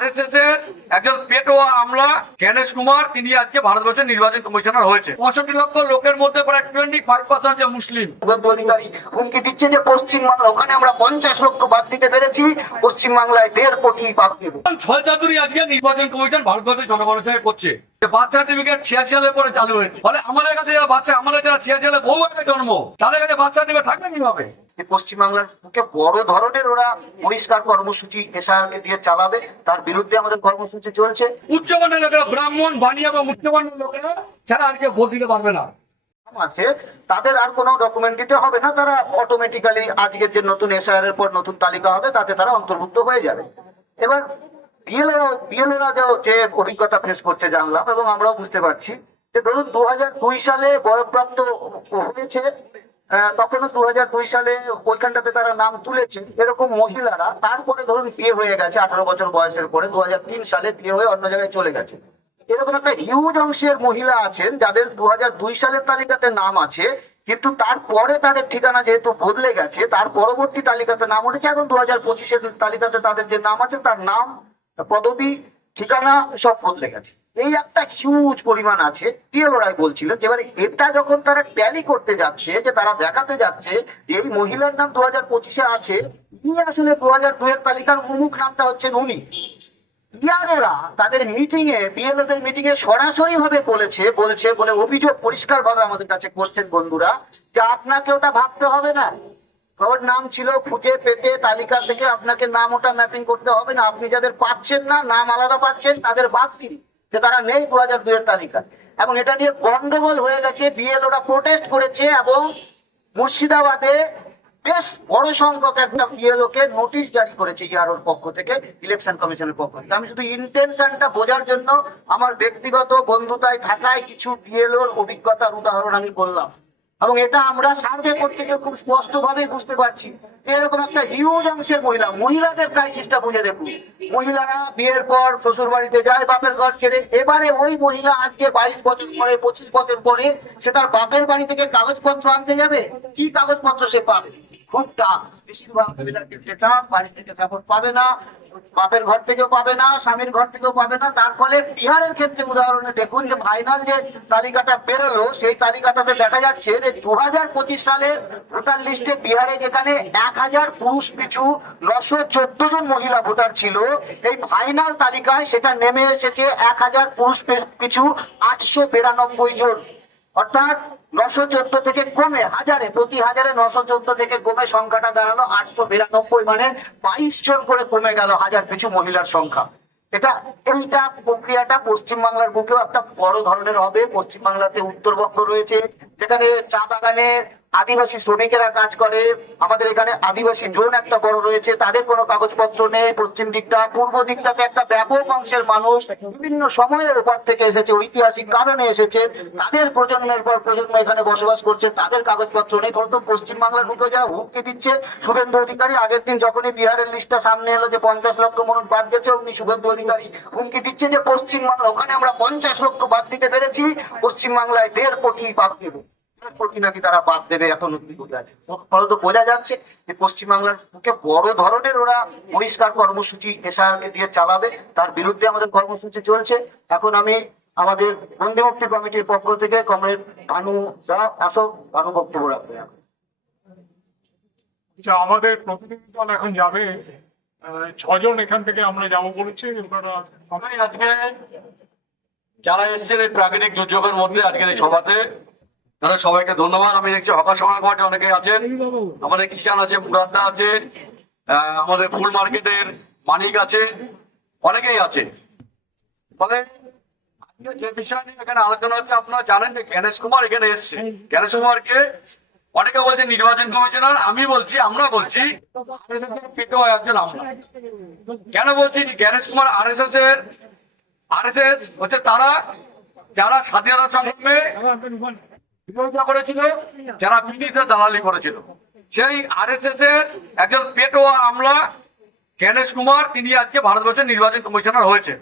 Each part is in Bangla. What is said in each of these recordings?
আরএসএস এর একজন পেটোয়া আমলা জ্ঞানেশ কুমার তিনি আজকে ভারতবর্ষের নির্বাচন কমিশনার হয়েছে। পঁয়ষট্টি লক্ষ লোকের মধ্যে প্রায় টোয়েন্টি ফাইভ পার্সেন্ট যে মুসলিম। অধিকারী হুমকি দিচ্ছে যে পশ্চিমবাংলা ওখানে আমরা পঞ্চাশ লক্ষ বাদ দিতে পেরেছি পশ্চিমবাংলায় দেড় কোটি বাদ দেবো। ছয় চাতুরি আজকে নির্বাচন কমিশন ভারতবর্ষের জনগণের করছে। বার্থ সার্টিফিকেট ছিয়াশি সালের পরে চালু হয়েছে। ফলে আমাদের কাছে যারা বাচ্চা আমাদের যারা ছিয়াশি সালে বহু একটা জন্ম তাদের কাছে সার্টিফিকেট থাকবে কীভাবে? পশ্চিমবাংলার বুকে বড় ধরনের ওরা বহিষ্কার কর্মসূচি এসআরকে দিয়ে চালাবে। তার বিরুদ্ধে আমাদের কর্মসূচি চলছে। উচ্চমানের লোকেরা ব্রাহ্মণ বাণী এবং উচ্চমানের লোকেরা ছাড়া আর কেউ ভোট দিতে পারবে না। আছে তাদের আর কোনো ডকুমেন্ট দিতে হবে না। তারা অটোমেটিক্যালি আজকের যে নতুন এসআইআর এর পর নতুন তালিকা হবে তাতে তারা অন্তর্ভুক্ত হয়ে যাবে। এবার বিএলও বিএলওরা যে অভিজ্ঞতা ফেস করছে জানলাম এবং আমরাও বুঝতে পারছি যে ধরুন দু সালে বয়প্রাপ্ত হয়েছে তখনও দু হাজার দুই সালে ওইখানটাতে তারা নাম তুলেছে। এরকম মহিলারা, তারপরে ধরুন বিয়ে হয়ে গেছে, আঠারো বছর বয়সের পরে দু তিন সালে বিয়ে হয়ে অন্য জায়গায় চলে গেছে। এরকম একটা হিউজ অংশের মহিলা আছেন যাদের দু দুই সালের তালিকাতে নাম আছে, কিন্তু তারপরে তাদের ঠিকানা যেহেতু বদলে গেছে, তার পরবর্তী তালিকাতে নাম উঠেছে এখন দু হাজার পঁচিশের তালিকাতে তাদের যে নাম আছে, তার নাম পদবি ঠিকানা, সব বদলে গেছে এই একটা হিউজ পরিমাণ আছে। পিএল রায় বলছিলেন যে, এবারে এটা যখন তারা ট্যালি করতে যাচ্ছে, যে তারা দেখাতে যাচ্ছে যে এই মহিলার নাম দু হাজার পঁচিশে আছে, ইনি আসলে দু হাজার দুয়ের তালিকার উমুক নামটা হচ্ছেন উনি। ইয়ারেরা তাদের মিটিং এ বিএলওদের মিটিং এ সরাসরি ভাবে বলেছে, বলছে বলে অভিযোগ পরিষ্কার ভাবে আমাদের কাছে করছেন বন্ধুরা, যে আপনাকে ওটা ভাবতে হবে না। ওর নাম ছিল খুঁজে পেতে তালিকা থেকে আপনাকে নাম ওটা ম্যাপিং করতে হবে না। আপনি যাদের পাচ্ছেন না, নাম আলাদা পাচ্ছেন, তাদের বাদ দিন, যে তারা নেই দু হাজার দুইয়ের তালিকা। এবং এটা নিয়ে গন্ডগোল হয়ে গেছে বিএলওরা প্রোটেস্ট করেছে এবং মুর্শিদাবাদে বেশ বড় সংখ্যক একটা বিএলও কে নোটিশ জারি করেছে ইয়ারোর পক্ষ থেকে ইলেকশন কমিশনের পক্ষ থেকে। আমি শুধু ইন্টেনশনটা বোঝার জন্য আমার ব্যক্তিগত বন্ধুতায় থাকায় কিছু বিএলওর অভিজ্ঞতার উদাহরণ আমি বললাম। এবং এটা আমরা সার্ভে করতে গিয়ে খুব স্পষ্ট ভাবে বুঝতে পারছি এরকম একটা হিউজ অংশের মহিলা, মহিলাদের ক্রাইসিসটা বুঝে দেখুন মহিলারা বিয়ের পর শ্বশুর বাড়িতে যায়, বাপের ঘর ছেড়ে এবারে ওই মহিলা আজকে বাইশ বছর পরে, পঁচিশ বছর পরে সে তার বাপের বাড়ি থেকে কাগজপত্র আনতে যাবে? কি কাগজপত্র সে পাবে? খুব টাফ বেশিরভাগ মহিলার ক্ষেত্রে টাফ বাড়ি থেকে সাপোর্ট পাবে না। বাপের ঘর থেকেও পাবে না, স্বামীর ঘর থেকেও পাবে না। তার ফলে বিহারের ক্ষেত্রে উদাহরণে দেখুন যে ফাইনাল যে তালিকাটা বেরোলো, সেই তালিকাটাতে দেখা যাচ্ছে যে দু হাজার পঁচিশ সালের ভোটার লিস্টে বিহারে যেখানে এক হাজার পুরুষ পিছু নশো চোদ্দ জন মহিলা ভোটার ছিল, এই ফাইনাল তালিকায় সেটা নেমে এসেছে এক হাজার পুরুষ পিছু আটশো বিরানব্বই জন। অর্থাৎ নশো চোদ্দ থেকে কমে হাজারে, প্রতি হাজারে নশো চোদ্দ থেকে কমে সংখ্যাটা দাঁড়াল আটশো বিরানব্বই মানে বাইশ জন করে কমে গেল হাজার কিছু মহিলার সংখ্যা। এটা, এইটা প্রক্রিয়াটা পশ্চিমবাংলার বুকেও একটা বড় ধরনের হবে। পশ্চিমবাংলাতে উত্তরবঙ্গ রয়েছে, যেখানে চা বাগানে আদিবাসী শ্রমিকেরা কাজ করে। আমাদের এখানে আদিবাসী জোন একটা বড় রয়েছে, তাদের কোনো কাগজপত্র নেই। পশ্চিম দিকটা, পূর্ব দিকটাতে একটা ব্যাপক অংশের মানুষ বিভিন্ন সময়ের উপর থেকে এসেছে, ঐতিহাসিক কারণে এসেছে। তাদের প্রজন্মের পর প্রজন্ম এখানে বসবাস করছে, তাদের কাগজপত্র নেই। ফলত পশ্চিমবাংলার বুকে যারা হুমকি দিচ্ছে, শুভেন্দু অধিকারী আগের দিন যখনই বিহারের লিস্টটা সামনে এলো যে পঞ্চাশ লক্ষ মানুষ বাদ গেছে, অমনি শুভেন্দু অধিকারী হুমকি দিচ্ছে যে পশ্চিমবাংলা, ওখানে আমরা পঞ্চাশ লক্ষ বাদ দিতে পেরেছি। পশ্চিমবাংলায় দেড় কোটি বাদ দেবো। কোটি নাকি তারা বাদ দেবে, এখন অব্দি যাচ্ছে। ফলত বোঝা যাচ্ছে যে পশ্চিমবাংলার বুকে বড় ধরনের ওরা বহিষ্কার কর্মসূচি এসআরকে দিয়ে চালাবে। তার বিরুদ্ধে আমাদের কর্মসূচি চলছে। এখন আমি আমাদের বন্দী মুক্তি কমিটির পক্ষ থেকে কমরেড ভানু দা, আসো, ভানু বক্তব্য রাখবে আচ্ছা আমাদের প্রতিনিধি দল এখন যাবে। ছজন এখান থেকে আমরা যাব বলেছি। আজকে যারা এসেছেন এই প্রাকৃতিক দুর্যোগের মধ্যে আজকের এই সভাতে তাদের সবাইকে ধন্যবাদ। আমি দেখছি হকার সমাজ মাঠে অনেকে আছেন। আমাদের কিষান আছে মুরাদা আছে আমাদের ফুল মার্কেটের মানিক আছে, অনেকেই আছে। ফলে যে বিষয় নিয়ে এখানে আলোচনা হচ্ছে, আপনারা জানেন যে জ্ঞানেশ কুমার এখানে এসছে। জ্ঞানেশ কুমারকে অনেকে বলছে নির্বাচন কমিশনার আমি বলছি, আমরা বলছি কেন বলছি? জ্ঞানেশ কুমার এস এর আরএসএস হচ্ছে তারা, যারা স্বাধীনতা সংগ্রামে বিরোধিতা করেছিল, যারা ব্রিটিশের দালালি করেছিল। সেই আরএসএস এর একজন পেটোয়া আমলা, জ্ঞানেশ কুমার, তিনি আজকে ভারতবর্ষের নির্বাচন কমিশনার হয়েছে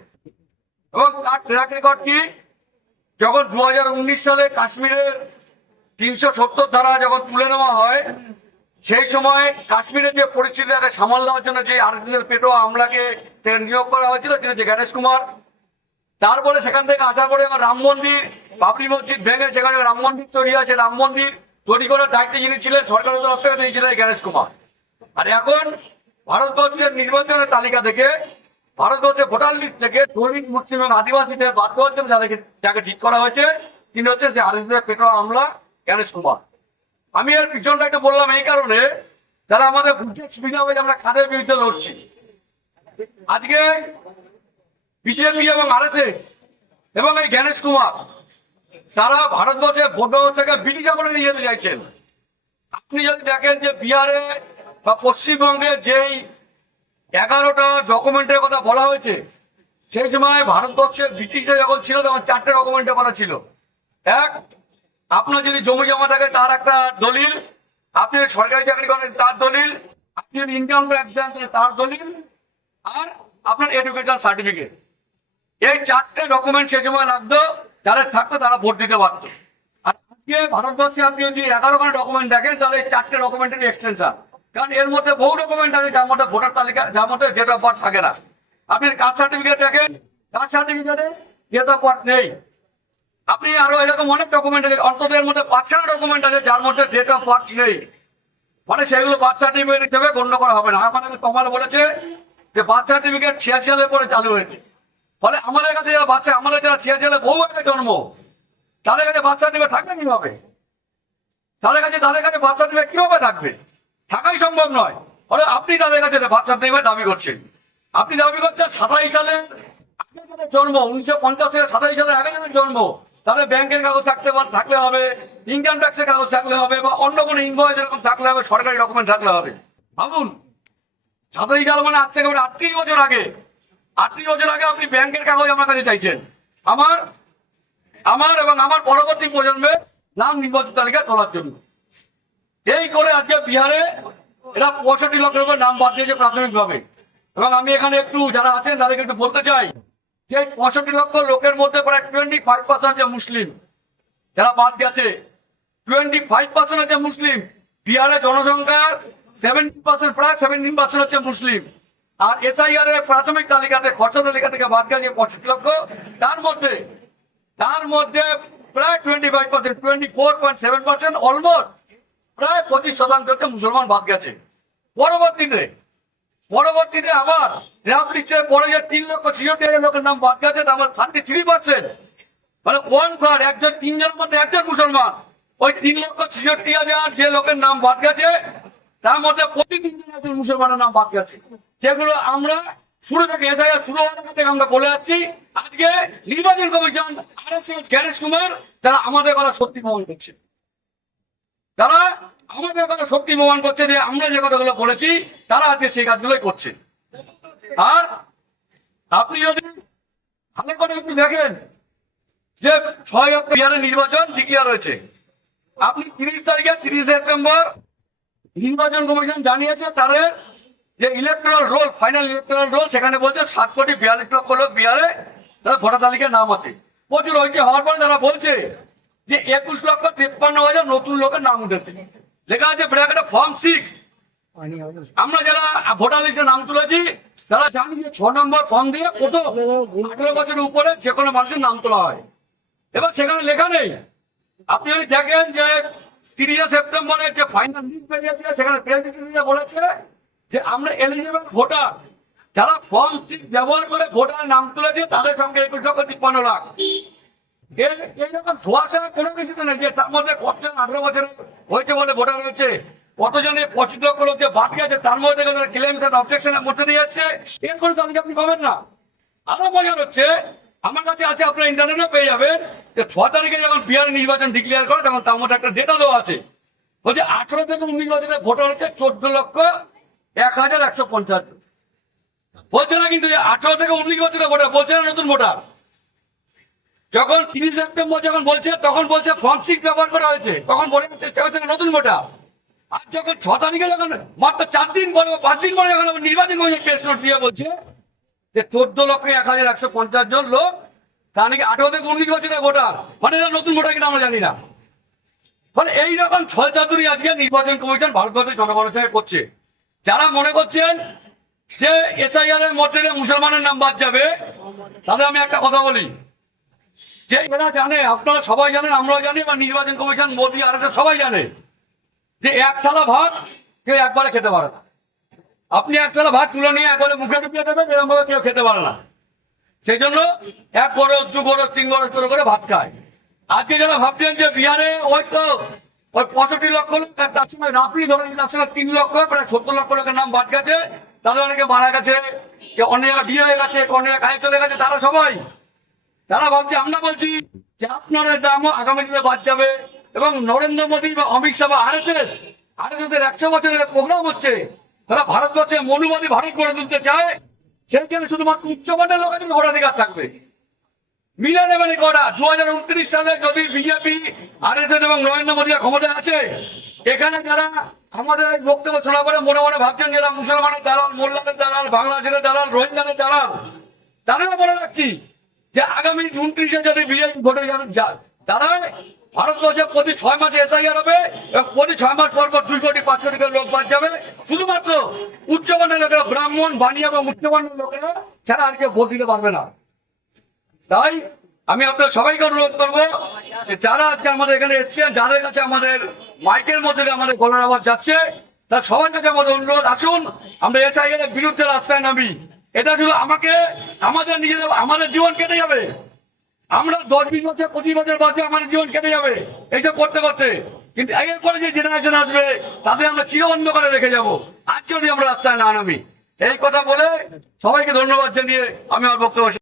এবং তার ট্র্যাক রেকর্ড কি? যখন দু সালে কাশ্মীরের তিনশো সত্তর ধারা যখন তুলে নেওয়া হয়, সেই সময় কাশ্মীরে যে পরিস্থিতিটাকে সামাল দেওয়ার জন্য যে আরেকজনের পেটো আমলাকে নিয়োগ করা হয়েছিল, তিনি যে গণেশ কুমার। তারপরে সেখান থেকে আসার পরে রাম মন্দির বাবরি মসজিদ ভেঙে সেখানে রাম মন্দির তৈরি হয়েছে রাম মন্দির তৈরি করার দায়িত্বে যিনি ছিলেন, সরকারের তরফ থেকে তিনি ছিলেন গণেশ কুমার। আর এখন ভারতবর্ষের নির্বাচনের তালিকা থেকে ভারতবর্ষের ভোটার লিস্ট থেকে দলিত মুসলিম এবং আদিবাসীদের দেওয়ার জন্য যাদেরকে যাকে ঠিক করা হয়েছে। তিনি হচ্ছেন যে আরেকজনের পেটো আমলা, গণেশ কুমার। আমি এর পিছনটা একটু বললাম এই কারণে, যারা আমাদের বুঝে সুবিধা হয়ে আমরা খাদের বিরুদ্ধে লড়ছি? আজকে বিজেপি এবং আরএসএস এবং এই গণেশ কুমার তারা ভারতবর্ষের ভোট থেকে ব্রিটিশ আমলে নিয়ে যেতে চাইছেন আপনি যদি দেখেন যে বিহারে বা পশ্চিমবঙ্গে যেই এগারোটা ডকুমেন্টের কথা বলা হয়েছে, সেই সময় ভারতবর্ষে ব্রিটিশে যখন ছিল, তখন চারটে ডকুমেন্টের কথা ছিল। এক, আপনার যদি জমি জমা থাকে, তার একটা দলিল। আপনি সরকারি চাকরি করেন, তার দলিল। আপনি যদি ইনকাম ট্যাক্স দেন তার দলিল। আর আপনার এডুকেশন সার্টিফিকেট এই চারটে ডকুমেন্ট সে সময় লাগতো। যাদের থাকতো তারা ভোট দিতে পারতো। আর আজকে ভারতবর্ষে আপনি যদি এগারোখানা ডকুমেন্ট দেখেন, তাহলে এই চারটে ডকুমেন্টের এক্সটেনশন কারণ এর মধ্যে বহু ডকুমেন্ট আছে, যার মধ্যে ভোটার তালিকা, যার মধ্যে ডেট অফ বার্থ থাকে না। আপনি কাস্ট সার্টিফিকেট দেখেন, কাস্ট সার্টিফিকেটে ডেট অফ বার্থ নেই। আপনি আরও এরকম অনেক ডকুমেন্ট আছে, অন্তত এর মধ্যে পাঁচখানা ডকুমেন্ট আছে, যার মধ্যে ডেট অফ বার্থ নেই। মানে সেগুলো বার্থ সার্টিফিকেট হিসেবে গণ্য করা হবে না। আমাদের কমাল বলেছে যে বার্থ সার্টিফিকেট ছিয়াশি সালের পরে চালু হয়েছে ফলে আমাদের কাছে যারা বাচ্চা, আমাদের যারা ছেলে ছেলে বহু একটা জন্ম, তাদের কাছে বাচ্চা সার্টিফিকেট থাকবে কীভাবে? তাদের কাছে তাদের কাছে বার্থ নেবে কীভাবে থাকবে? থাকাই সম্ভব নয়। ফলে আপনি তাদের কাছে বাচ্চা নেবে দাবি করছেন। আপনি দাবি করছেন সাতাইশ সালে জন্ম, উনিশশো পঞ্চাশ থেকে সাতাইশ সালের আগে জন্ম তাদের ব্যাংকের কাগজ থাকতে থাকলে হবে, ইনকাম ট্যাক্সের কাগজ থাকলে হবে, বা অন্য কোনো ইনভয়েস এরকম থাকলে হবে, সরকারি ডকুমেন্ট থাকলে হবে। ভাবুন, সাতাইশ সাল মানে আজ থেকে আটত্রিশ বছর আগে আটত্রিশ বছর আগে আপনি ব্যাংকের কাগজ আমার কাছে চাইছেন। আমার আমার এবং আমার পরবর্তী প্রজন্মের নাম নির্বাচন তালিকা তোলার জন্য। এই করে আজকে বিহারে এরা পঁয়ষট্টি লক্ষের উপর নাম বাদ দিয়েছে প্রাথমিকভাবে। এবং আমি এখানে একটু যারা আছেন তাদেরকে একটু বলতে চাই যে পঁয়ষট্টি লক্ষ লোকের মধ্যে প্রায় টোয়েন্টি ফাইভ পার্সেন্ট যে মুসলিম। যারা বাদ গেছে টোয়েন্টি ফাইভ পার্সেন্ট হচ্ছে মুসলিম। বিহারে জনসংখ্যার সেভেন্টি পার্সেন্ট প্রায় সেভেন্টিন পার্সেন্ট হচ্ছে মুসলিম। আর এসআইআর এর প্রাথমিক তালিকাতে খরচা তালিকা থেকে বাদ গেছে পঁচিশ লক্ষ। তার মধ্যে তার মধ্যে প্রায় twenty five percent twenty four point seven percent almost প্রায় পঁচিশ শতাংশ হচ্ছে মুসলমান বাদ গেছে। পরবর্তীতে পরবর্তীতে আবার গ্রাম লিস্টের পরে যে তিন লক্ষ ছিষট্টি হাজার লোকের নাম বাদ গেছে, তার মধ্যে থার্টি থ্রি পার্সেন্ট মানে ওয়ান থার্ড একজন, তিনজনের মধ্যে একজন মুসলমান। ওই তিন লক্ষ ছিষট্টি হাজার যে লোকের নাম বাদ গেছে তার মধ্যে প্রতি তিনজন একজন মুসলমানের নাম বাকি আছে। যেগুলো আমরা শুরু থেকে, এসআইআর শুরু হওয়ার থেকে আমরা বলে যাচ্ছি আজকে নির্বাচন কমিশন আর এস গণেশ কুমার, তারা আমাদের কথা সত্যি প্রমাণ করছে। তারা আমাদের কথা সত্যি প্রমাণ করছে যে আমরা যে কথাগুলো বলেছি, তারা আজকে সেই কাজগুলোই করছে। আর আপনি যদি ভালো করে একটু দেখেন যে ছয় অক্টোবর নির্বাচন ডিক্লিয়ার হয়েছে। আপনি তিরিশ তারিখে তিরিশ সেপ্টেম্বর নির্বাচন কমিশন জানিয়েছে তাদের যে electoral roll final electoral roll সেখানে বলছে সাত কোটি বিয়াল্লিশ লক্ষ লোক বিহারে তারা ভোটার তালিকায় নাম আছে। প্রচুর হয়েছে, হওয়ার পরে তারা বলছে যে একুশ লক্ষ তেপ্পান্ন হাজার নতুন লোকের নাম উঠেছে। লেখা আছে ব্র্যাকেটে ফর্ম সিক্স আমরা যারা ভোটার লিস্টে নাম তুলেছি, তারা জানি যে ছ নম্বর ফর্ম দিয়ে কত আঠেরো বছরের উপরে যে কোনো মানুষের নাম তোলা হয়। এবার সেখানে লেখা নেই। আপনি যদি দেখেন যে তিরিশে যে ফাইনাল লিস্ট বেরিয়েছে সেখানে বলেছে যে আমরা এলিজিবল ভোটার যারা ফর্ম সিক্স ব্যবহার করে ভোটার নাম তুলেছে, তাদের সঙ্গে একুশ লক্ষ তিপ্পান্ন লাখ। কতজন বছর হয়েছে বলে ভোটার কতজনে পঁচিশ লক্ষ লোক যে তার মধ্যে যাচ্ছে। এর কোনো আপনি পাবেন না। আরও মজার হচ্ছে আমার কাছে আছে, আপনার ইন্টারনেটে পেয়ে যাবেন। যে ছ তারিখে যখন বিহার নির্বাচন ডিক্লেয়ার করে, তখন তার মধ্যে একটা ডেটা দেওয়া আছে। বলছে, আঠারো থেকে উনিশ বছরের ভোটার হচ্ছে চোদ্দ লক্ষ এক হাজার একশো পঞ্চাশ বলছে না কিন্তু যে আঠারো থেকে উনিশ বছরের ভোটার, বলছে না নতুন ভোটার? যখন তিরিশ সেপ্টেম্বর যখন বলছে, তখন বলছে ফর্ম সিক্স ব্যবহার করা হয়েছে। তখন বলে সে হচ্ছে নতুন ভোটার। আর যখন ছ তারিখে যখন মাত্র চার দিন পরে পাঁচ দিন পরে যখন নির্বাচন কমিশন টেস্ট নোট দিয়ে বলছে যে চোদ্দ লক্ষ এক হাজার একশো পঞ্চাশ জন লোক, তা নাকি আঠারো থেকে উনিশ বছরের ভোটার? মানে এরা নতুন ভোটার কিনা আমরা জানি না। মানে এইরকম ছয় চাতুরি আজকে নির্বাচন কমিশন ভারতবর্ষের জনগণের সঙ্গে করছে। যারা মনে করছেন যে এসআইআর এর মধ্যে মুসলমানের নাম বাদ যাবে, তাদের আমি একটা কথা বলি। যে এরা জানে, আপনারা সবাই জানেন, আমরাও জানি, বা নির্বাচন কমিশন মোদী, আর সবাই জানে, যে এক থালা ভাত কেউ একবারে খেতে পারে না। আপনি এক থালা ভাত তুলে নিয়ে একবারে মুখে ঢুকিয়ে দেবেন এরকম ভাবে কেউ খেতে পারে না। সেই জন্য এক গরজ দু গরজ তিন গরজ করে করে ভাত খায়। আজকে যারা ভাবছেন যে বিহারে ওই তো ওই পঁয়ষট্টি লক্ষ লোক, আর তার সঙ্গে আপনি ধরেন তার সঙ্গে তিন লক্ষ, প্রায় সত্তর লক্ষ লোকের নাম বাদ গেছে। তাদের অনেকে মারা গেছে কেউ অনেক জায়গায় বিয়ে হয়ে গেছে অনেক জায়গায় কাজে চলে গেছে, তারা সবাই। তারা ভাবছে, আমরা বলছি যে আপনাদের দামও আগামী দিনে বাদ যাবে, এবং নরেন্দ্র মোদী বা অমিত শাহ বা R S S R S এর একশো বছরের প্রোগ্রাম হচ্ছে। তারা ভারতবর্ষে মনুবাদী ভারত করে তুলতে চায় সেইখানে শুধুমাত্র উচ্চমানের লোকেদের ভোটাধিকার থাকবে। মিলে নেবেন কটা? দু হাজার উনত্রিশ সালে যদি বিজেপি আর এস এন এবং নরেন্দ্র মোদী ক্ষমতায় আছে, এখানে যারা আমাদের এই বক্তব্য শোনা পরে মনে মনে ভাবছেন যারা মুসলমানের দালাল, মোল্লাদের দালাল, বাংলাদেশের দালাল, রোহিঙ্গাদের দালাল তাদেরও বলে রাখছি যে আগামী উনত্রিশে যদি বিজেপি ভোটে যাবে- দাঁড়ায় ভারতবর্ষে প্রতি ছয় মাসে এসআইআর হবে প্রতি ছয় মাস পর পর দুই কোটি পাঁচ কোটি লোক বাদ যাবে। শুধুমাত্র উচ্চমানের লোকেরা, ব্রাহ্মণ, বাণী এবং উচ্চমানের লোকেরা ছাড়া আর কেউ ভোট দিতে পারবে না। তাই আমি আপনার সবাইকে অনুরোধ করব যারা আজকে আমাদের এখানে এসছেন, যাদের কাছে আমাদের মাইকের মধ্যে আমাদের গলার আওয়াজ যাচ্ছে, তার সবার কাছে আমাদের অনুরোধ, আসুন, আমরা এসআইএর বিরুদ্ধে রাস্তায় নামি। এটা শুধু আমাকে, আমাদের নিজেদের, আমাদের জীবন কেটে যাবে। আমরা দশ বিশ বছর, পঁচিশ বছর বাদে আমাদের জীবন কেটে যাবে। এইসব করতে করতে। কিন্তু এর পরে যে জেনারেশন আসবে, তাদের আমরা চির অন্ধকারে রেখে যাব। আজকে আমরা রাস্তায় না নামি। এই কথা বলে সবাইকে ধন্যবাদ জানিয়ে আমি আমার বক্তব্য